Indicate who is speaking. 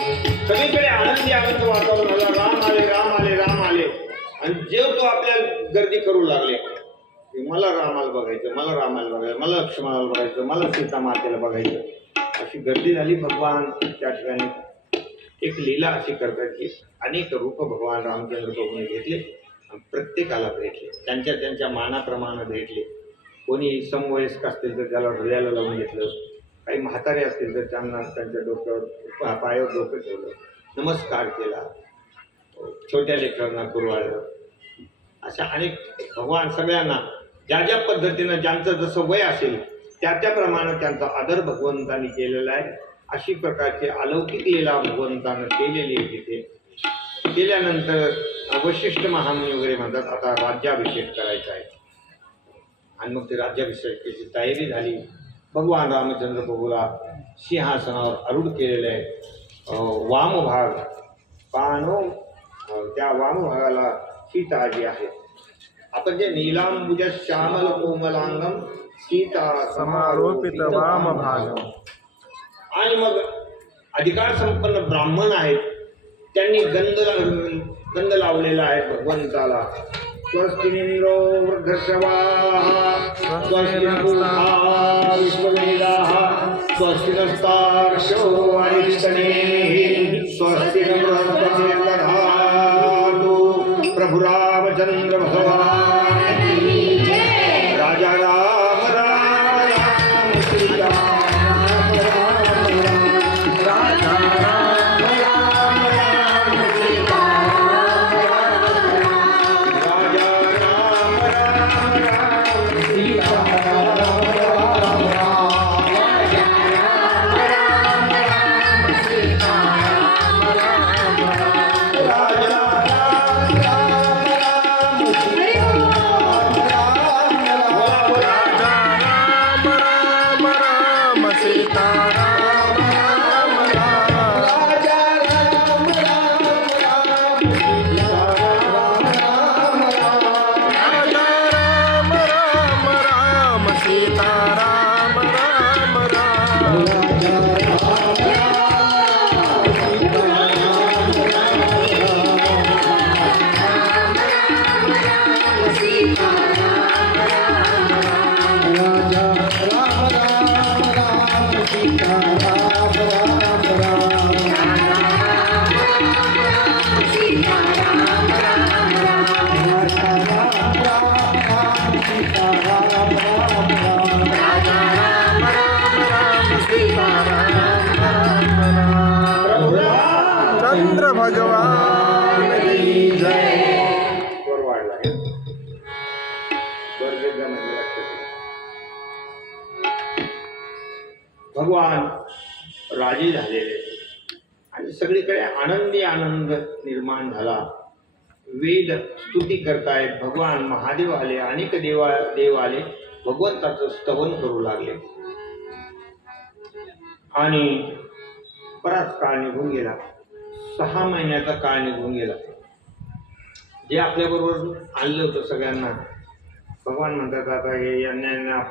Speaker 1: सगळीकडे आनंदी आनंद वातावरण झाला राम आले राम आले राम आले. आणि जेव तो आपल्या गर्दी करू लागले. मला रामाला बघायचं मला रामाला बघायचं मला लक्ष्मणाला बघायचं मला सीता मातेला बघायचं. अशी गर्दी झाली भगवान त्या ठिकाणी. एक लीला अशी करतात की अनेक रूप भगवान रामचंद्र प्रभूने घेतले आणि प्रत्येकाला भेटले. त्यांच्या त्यांच्या मानाप्रमाणे भेटले. कोणी समवयस्क असतील तर त्याला हृदयाला लावून घेतलं. काही म्हातारे असतील तर त्यांना त्यांच्या डोक्यावर पा- पायावर डोकं ठेवलं. नमस्कार केला. छोट्या लेकरांना कुरवाळलं अशा अनेक भगवान सगळ्यांना ज्या ज्या पद्धतीनं ज्यांचं जसं वय असेल त्या त्याप्रमाणे त्यांचा आदर भगवंतांनी केलेला आहे. अशी प्रकारची अलौकिक लीला भगवंतानं केलेली आहे तिथे. केल्यानंतर वशिष्ठ महामुनी वगैरे म्हणतात आता राज्याभिषेक करायचा आहे. आणि मग ते राज्याभिषेकाची तयारी झाली. भगवान रामचंद्र प्रभूला सिंहासनावर आरूढ केलेलं वामभाग पानो अं, त्या वामभागाला सीता जी आहे. आपण जे नीलांबुज श्यामल कोमलांगम सीता
Speaker 2: समारोपित वामभागम
Speaker 1: आणि मग अधिकार संपन्न ब्राह्मण आहेत त्यांनी गंध गंध लावलेला आहे भगवंताला. स्वस्तिनिंद्रो वृद्धश्रवाः स्वस्ति पूषा विश्ववेदाः स्वस्ति नस्तार्क्ष्यो भगवान राजी झालेले. आणि सगळीकडे आनंदी आनंद निर्माण झाला. वेद स्तुती करतायत भगवान महादेव आले अनेक देवा देव आले भगवंताचं स्तवन करू लागले. आणि बराच काळ निघून गेला. सहा महिन्याचा काळ निघून गेला. जे आपल्याबरोबर आणलं होतं सगळ्यांना. भगवान म्हणतात आता हे यांना यांना